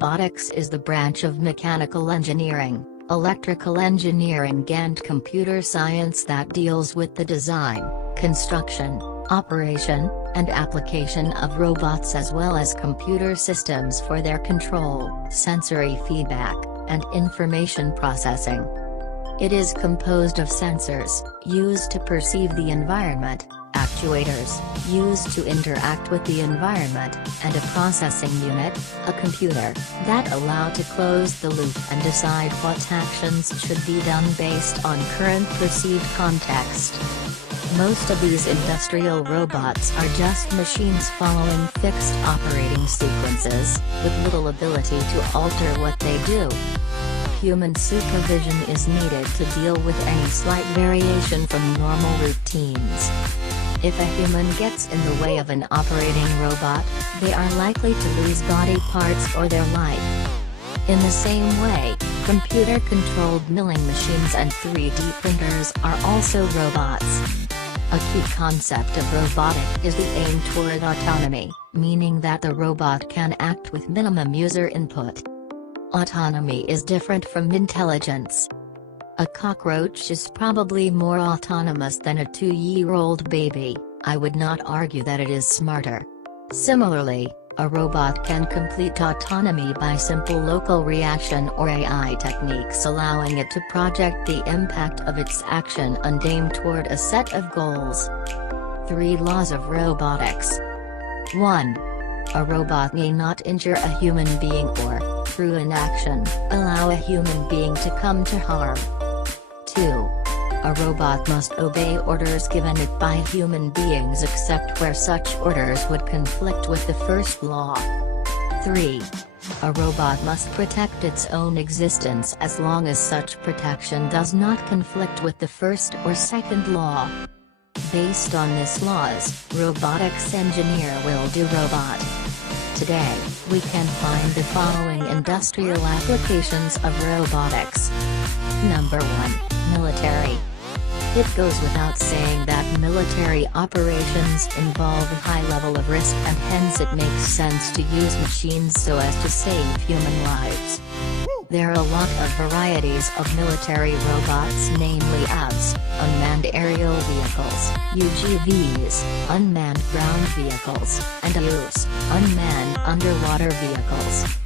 Robotics is the branch of mechanical engineering, electrical engineering and computer science that deals with the design, construction, operation, and application of robots as well as computer systems for their control, sensory feedback, and information processing. It is composed of sensors, used to perceive the environment, actuators, used to interact with the environment, and a processing unit, a computer, that allow to close the loop and decide what actions should be done based on current perceived context. Most of these industrial robots are just machines following fixed operating sequences, with little ability to alter what they do. Human supervision is needed to deal with any slight variation from normal routines. If a human gets in the way of an operating robot, they are likely to lose body parts or their life. In the same way, computer-controlled milling machines and 3D printers are also robots. A key concept of robotic is the aim toward autonomy, meaning that the robot can act with minimum user input. Autonomy is different from intelligence. A cockroach is probably more autonomous than a 2-year-old baby. I would not argue that it is smarter. Similarly, a robot can complete autonomy by simple local reaction or AI techniques, allowing it to project the impact of its action and aim toward a set of goals. 3 laws of robotics. 1. A robot may not injure a human being or, through inaction, allow a human being to come to harm. 2. A robot must obey orders given it by human beings except where such orders would conflict with the first law. 3. A robot must protect its own existence as long as such protection does not conflict with the first or second law. Based on these laws, robotics engineer will do robot. Today, we can find the following industrial applications of robotics. Number 1, military. It goes without saying that military operations involve a high level of risk and hence it makes sense to use machines so as to save human lives. There are a lot of varieties of military robots, namely AVs, unmanned aerial vehicles, UGVs, unmanned ground vehicles, and UAVs, unmanned underwater vehicles.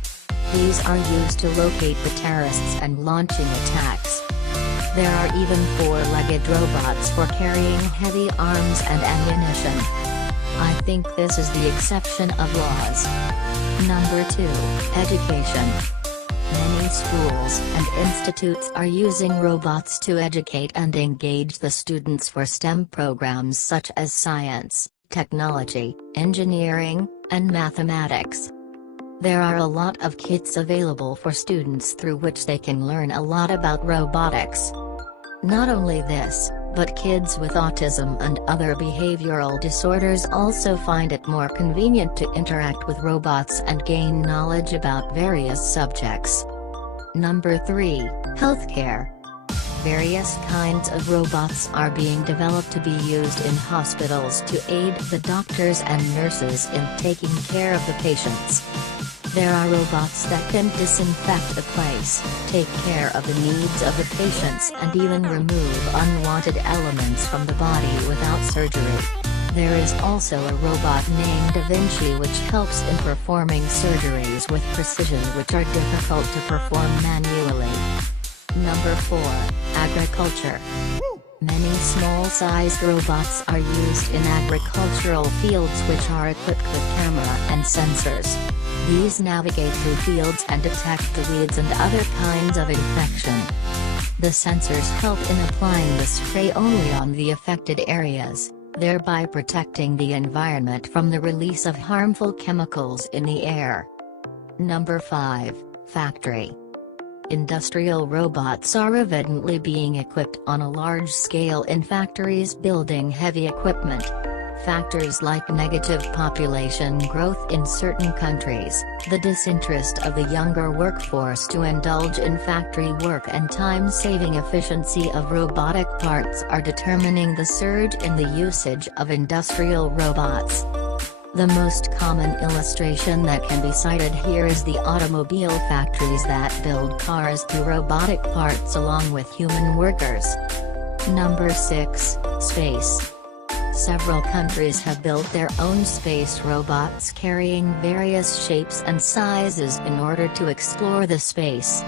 These are used to locate the terrorists and launching attacks. There are even 4-legged robots for carrying heavy arms and ammunition. I think this is the exception of laws. Number 2, education. Many schools and institutes are using robots to educate and engage the students for STEM programs such as science, technology, engineering, and mathematics. There are a lot of kits available for students through which they can learn a lot about robotics. Not only this, but kids with autism and other behavioral disorders also find it more convenient to interact with robots and gain knowledge about various subjects. Number 3, healthcare. Various kinds of robots are being developed to be used in hospitals to aid the doctors and nurses in taking care of the patients. There are robots that can disinfect a place, take care of the needs of the patients and even remove unwanted elements from the body without surgery. There is also a robot named Da Vinci which helps in performing surgeries with precision which are difficult to perform manually. Number 4, agriculture. Many small-sized robots are used in agricultural fields which are equipped with camera and sensors. These navigate through fields and detect the weeds and other kinds of infection. The sensors help in applying the spray only on the affected areas, thereby protecting the environment from the release of harmful chemicals in the air. Number 5, factory. Industrial robots are evidently being equipped on a large scale in factories building heavy equipment. Factors like negative population growth in certain countries, the disinterest of the younger workforce to indulge in factory work and time-saving efficiency of robotic parts are determining the surge in the usage of industrial robots. The most common illustration that can be cited here is the automobile factories that build cars through robotic parts along with human workers. Number 6, Space. Several countries have built their own space robots carrying various shapes and sizes in order to explore the space.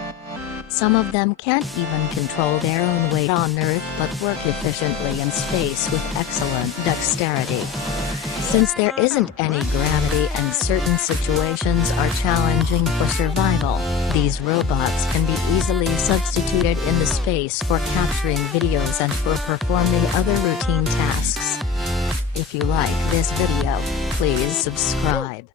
Some of them can't even control their own weight on Earth but work efficiently in space with excellent dexterity. Since there isn't any gravity and certain situations are challenging for survival, these robots can be easily substituted in the space for capturing videos and for performing other routine tasks. If you like this video, please subscribe.